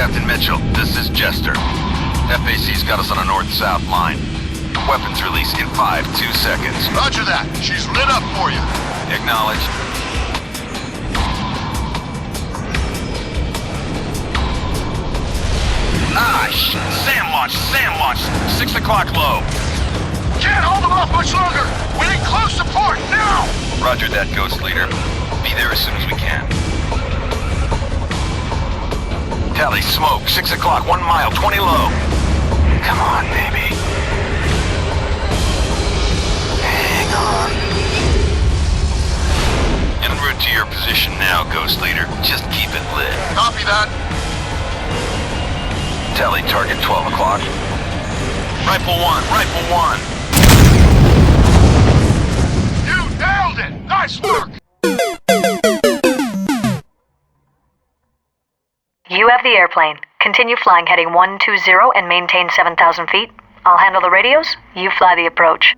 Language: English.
Captain Mitchell, this is Jester. FAC's got us on a north-south line. Weapons release in 2 seconds. Roger that. She's lit up for you. Acknowledged. Sam launched. 6 o'clock low. Can't hold them off much longer. We need close support, now! Roger that, Ghost Leader. Be there as soon as we can. Tally, smoke. 6 o'clock, 1 mile, 20 low. Come on, baby. Hang on. En route to your position now, Ghost Leader. Just keep it lit. Copy that. Tally, target 12 o'clock. Rifle 1. You nailed it! Nice work! You have the airplane. Continue flying heading 120 and maintain 7,000 feet. I'll handle the radios. You fly the approach.